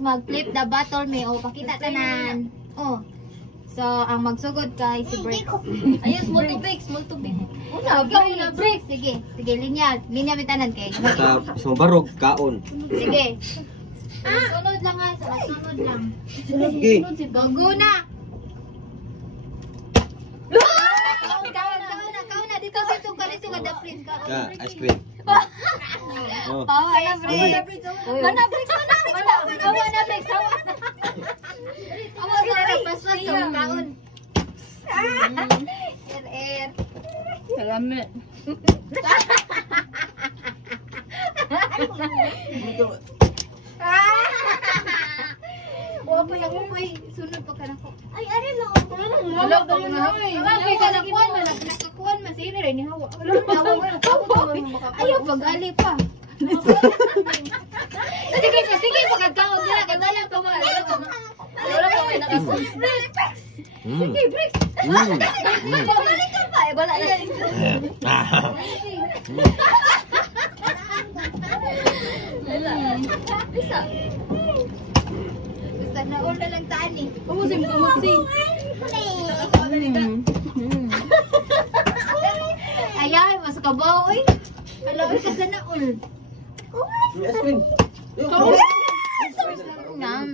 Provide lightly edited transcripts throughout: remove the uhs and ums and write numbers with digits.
mag-flip the bottle me. O, pakita tanan. O. So, ang magsugod kay si Bricks. Ayun, small tubig. Una, Bricks. Sige, linya. Linya bitanan kay. Sa barog, kaon. Sige. Sunod lang ha. Sunod lang. Sige. Go na. Kaon na. Dito kalis yung kada flip ka. Ice cream. Pawa na, Bricks. Mana, Bricks. Pawa na, Bricks. Awa sila nagpaspas yung kaon. Er. Salami. Huwag mo lang mo sunod pa ka na ko. Ay, ari lang. Wala pa na. Ay, kanakuan man. Nakakuan man. Sige rin, hawa. Ayaw, pag-ali pa. Sige, pagkakaon sila. Kadala pa mga. Wala pa may nakasun. Sige, Bricks. Balik ka pa. Wala na. Bisa. Bisa na all na lang tani. Umusim. Ayaw, mas kabaw eh. Alam ka sana all. Ice cream. Nam.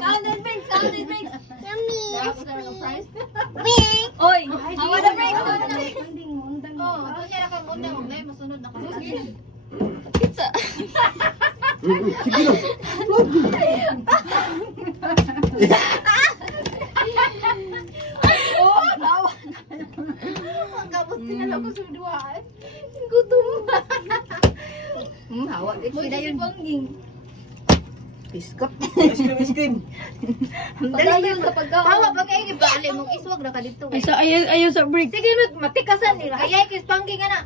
Counted Bricks. Yummy. Oy, Hawa na Bricks. Oh, ako siya lang undang. May masunod na kasi. pizza. Sige lang. Kabuti na lang ko sa duwaan. Gutom. Hawa. Sige yun. Bangging. Biskot. Ice cream. Dali yun kapag pawa pag ay gibali mong iswag na ka dito. Ayaw sa break. Sige lut matikasan nila. Kaya kis pangking ana.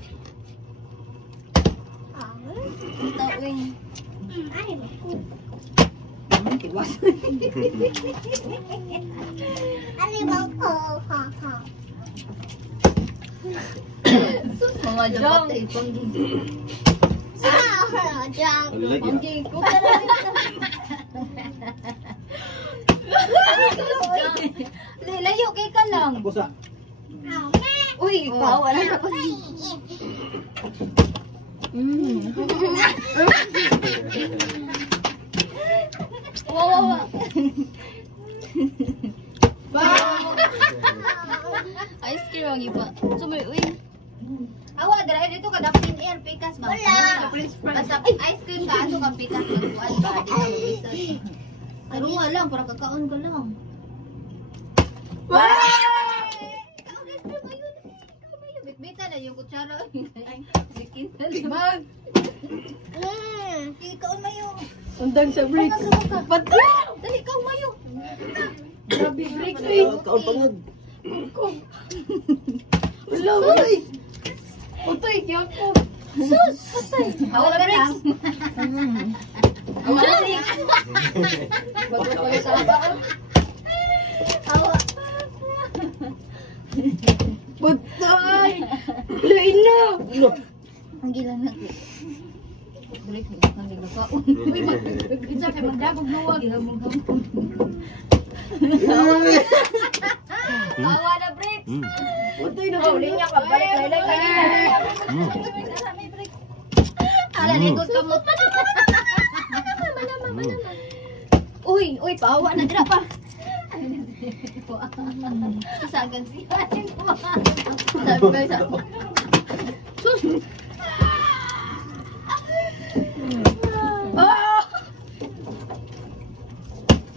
Tawing. Ay. Tiwas. Ali bang ko ha. Sus mga jong. Jong. Pangking ko layo kay ka lang. Busa. Uy, pawa na ako. Wow. Ice cream ang iba. Uy. Awa dra dito ka dapat air pikas ba? Basta ice cream ka aso ka pikas kuan ba dito isa. Tarunga lang para kakaon ka lang. Bita na yung kutsara. Sikin na limang. Ikaw mayo. Undang sa break. Dali ikaw mayo. Grabe break. Kaon pangag. Wala. Utoy, kaya ko. Sus! Hawa ka lang. Hawa ka lang. Magpapagay sa abaan. Hawa. Putay! Lain na! Ang gilang na. Break mo. Ang gilang ka. Isa kay magdagog luwag. Hawa na break. Putay na kauli niya ka. Balik lain. Ala, likod ka mo. Uy, pawa na dira pa. Isagan siya. Sabi ba isa? Sus!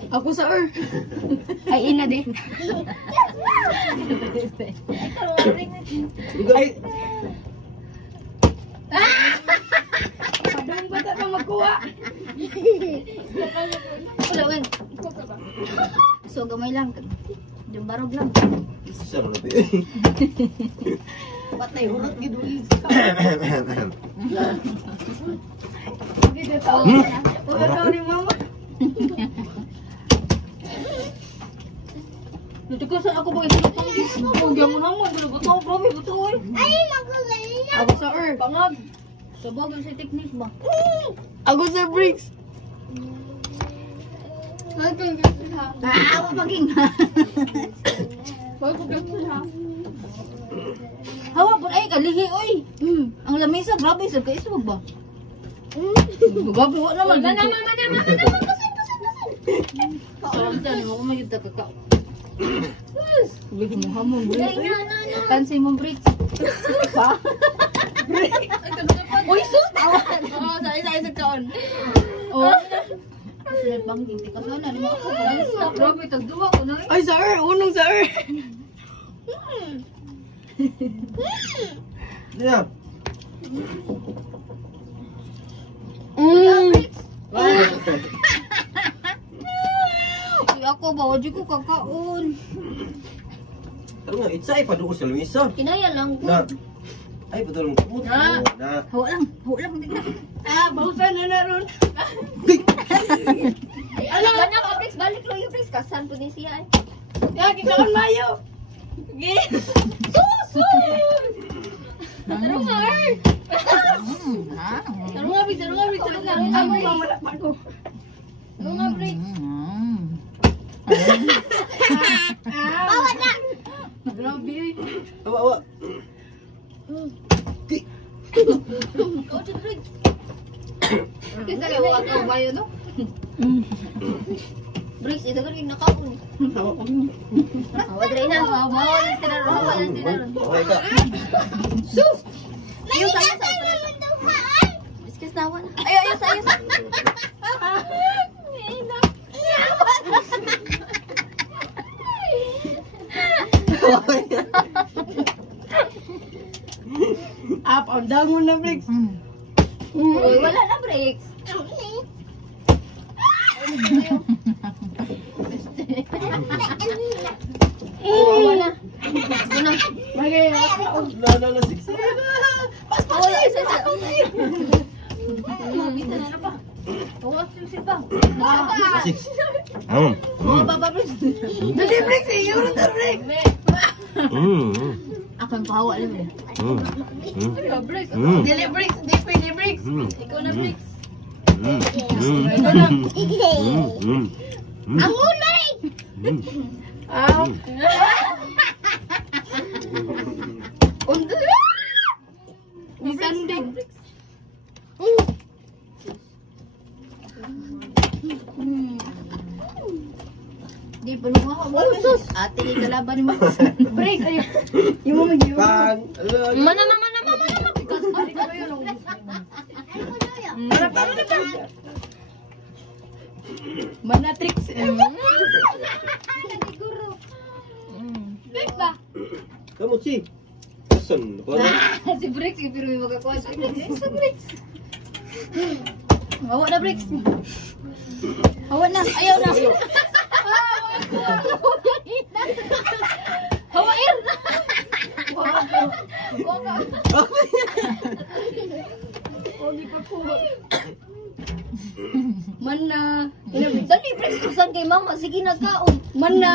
Ako sa Ay, ina din. Ay. Padang bata na magkuha. Wala, wen. So, gamay lang. Jumbarog lang. Isa mo natin. Patay, hulot gidulis. Wala daw ni mama. Dito ko sa ako ba ito? Pagyan mo naman. Buto, grabe, buto. Ay, magkagaling na. Pangag. Sabagay sa technique ba? Ako sa bricks. Ako maging. Hawa po ay kalihi oy. Ang lamesa grabe sa kaisog ba? Grabe wa naman. Mama. Kaon ta mo magid ta kakao. Uy mo hamon. Tansi mo bricks. Pa. Uy sus tawan. Oo, sa kaon. Oh. Sila bang hindi ka sana ni mo. Grabe tagduwa ko na. Ay, sa unong sa Yeah. Uy ako ba wadi ko kakaon. Pero nga, itsay pa doon sa lamisa. Kinaya lang ko. Na. Ay, betul. Na. Na. Hawa lang hindi na. Bausan na na ron. Ano na ka bricks balik lo yung bricks kasan po ni siya. Ya, kikaon mayo. Gi. Tarong nga, Bricks. Bawa na. Grabe. Awa. Go to bricks. Kita kay wa ka bayo no. Bricks ito ka rin nakaon. Hawa dre na. Hawa na sila. Okay ka. Sus. Ayos. Excuse na wa. Ayos. Up or down mo na, Bricks. Uy, wala na bricks. Wala. Bagay. La, six. Wala isa. Bisa na pa. Wala susi pa. Six. Baba bricks. Dali, Bricks. Euro na, Bricks. Akan pahawa lang eh. Bricks. Dili, Bricks. Di pwede, Bricks. Ikaw na, Bricks. Ang ulay! Misandig. Di pa nung ako. Sus! Ate, kalaban ni mo. Bricks. Yung mo mag-iwan. Pan. Mana. Mana tricks. Bricks ba? Kamu sih. Pesan. Si Bricks, yung pero may magkakuha sa Bricks. Hawa na Bricks. Hawa na, ayaw na. Hawa air na. Mana. Dali Bricks, kusan kay mama, sige nagkaon. Mana.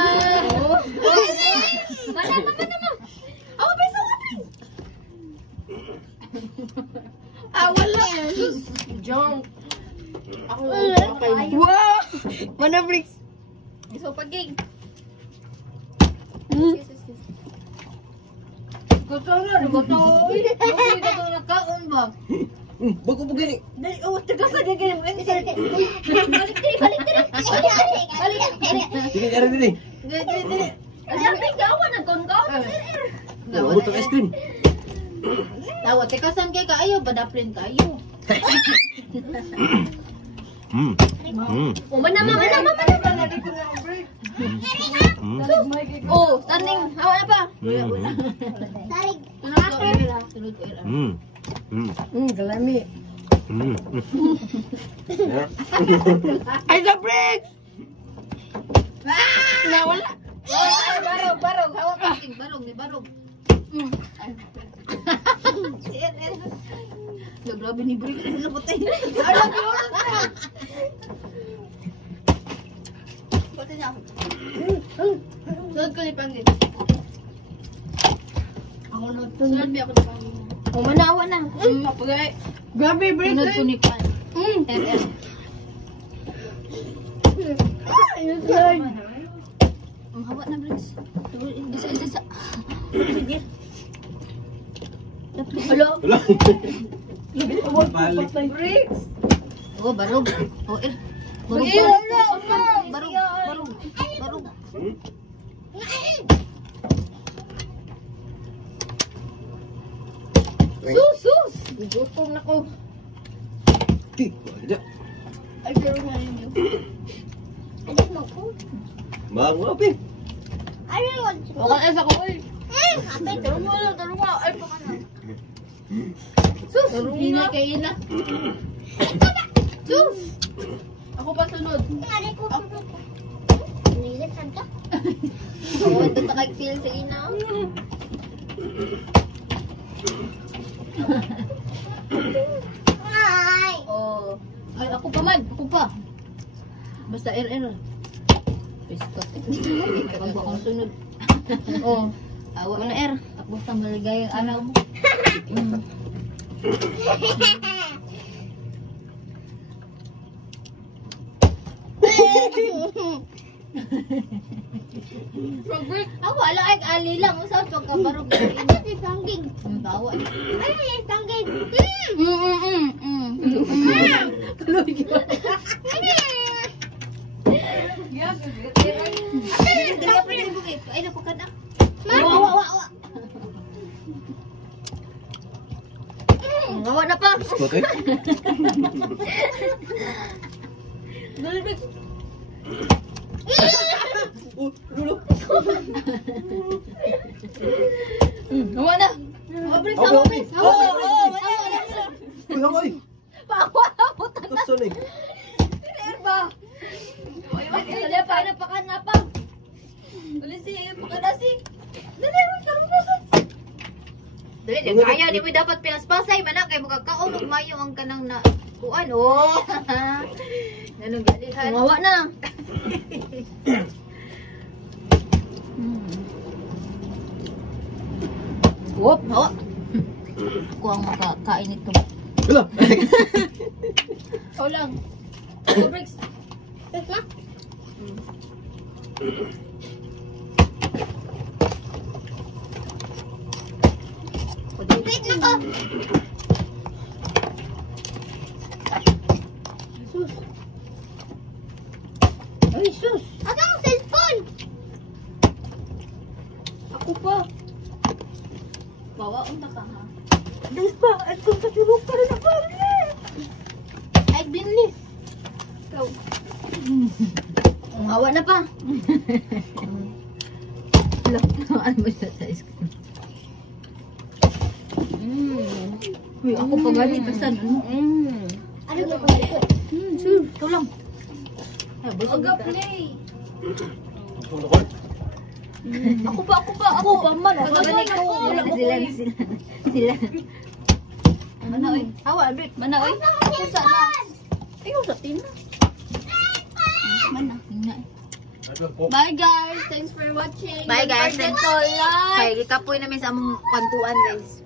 Mana. Awa Bricks, awa Bricks. Wala. Jump. Ako okay. Wow. Mana Bricks. So paging. Gusto na, gusto. Hindi ka ito nagkaon ba? Bago begini. Dali, tagas na gagawin mo. Balik diri. Ini ada ini. Dili. Siyempre, gawa na kaon-kaon. Oh, untuk es krim. Tawa, tekasan kay kaayo, badaplin kaayo. Mana. Oh, standing. Hawa na pa. Tarig. Sunod ko era. Galami. Ya. Ay, sa Bricks. Nawala. Barog. Hawa pa. Barog. Grabe ni Brick. Ano ba tayo? Pati niya ako. Sunod ko ni Panggit. Sunod niya ako ni Panggit. O, manawa na. Mapagay. Grabe, break. Sunod ko ni Kwan. RR. Ayun, Lord. Ang hawa na, Brits. Isa. Hello? Wala. Balik. Bricks. Oh, barog. Oh, barog. Sige, wala. Barog. Hmm? Sus! Gutom na ko. Wala. Ay, pero nga yun. Alis mo ko. Bago apa? Okay, asa ko. Uy. Tarong mo. Ay, baka na. Sus! Hindi na kayo na. Sus! Ako pa sunod. Oh, ito ta kay feel sa ina. Oh. Ay, ako pa man. Ako pa. Basta RR. Piskat. Pag akong sunod. Oh. Awa mo na R. Tapos ang maligayang araw mo. Robert. Awa lang ay ali lang. Usap pagkabarog. Ano si Pangging? Ang tawa. Ano yung Pangging? Tuloy ko. Ay, napukat na. Wawa. Wawa na pa. Spot eh? Dulu. Wawa na. Mabrik sa mo. Uy, haway. Pawa na po. Gusto na eh. Erba. Oy, wala pa na pakan na pa. Dali si pakanasi. Dali karon na. Dali kaya di mo dapat pinaspasay man kay magkakaon ug mayo ang kanang na kuan oh. Nanong galihan. Mawa na. Wop, ho. Ako ang makakain nito. Wala. Ikaw lang. Bricks. Wait na ko. Sus. Ay, sus. Asa ang cellphone? Ako pa. Bawa unta ka ha. Dahil pa, at kung tatulog ka rin ako. Ay, binlis. Ikaw. Awa na pa. Ano mo siya sa ice cream? Uy, ako pa gani pasan. Ano ba ko? Sure. Ito lang. Ay, busog ka. Play. Ako pa man. Ako gani ko. Sila. Mana oy? Awa, Rick. Mana oy? Ako sa na. Ay, sa tina. Mana? Bye guys. Thanks for watching. Bye guys. Don't forget to like. Kay gikapoy namin sa among kwantuan guys.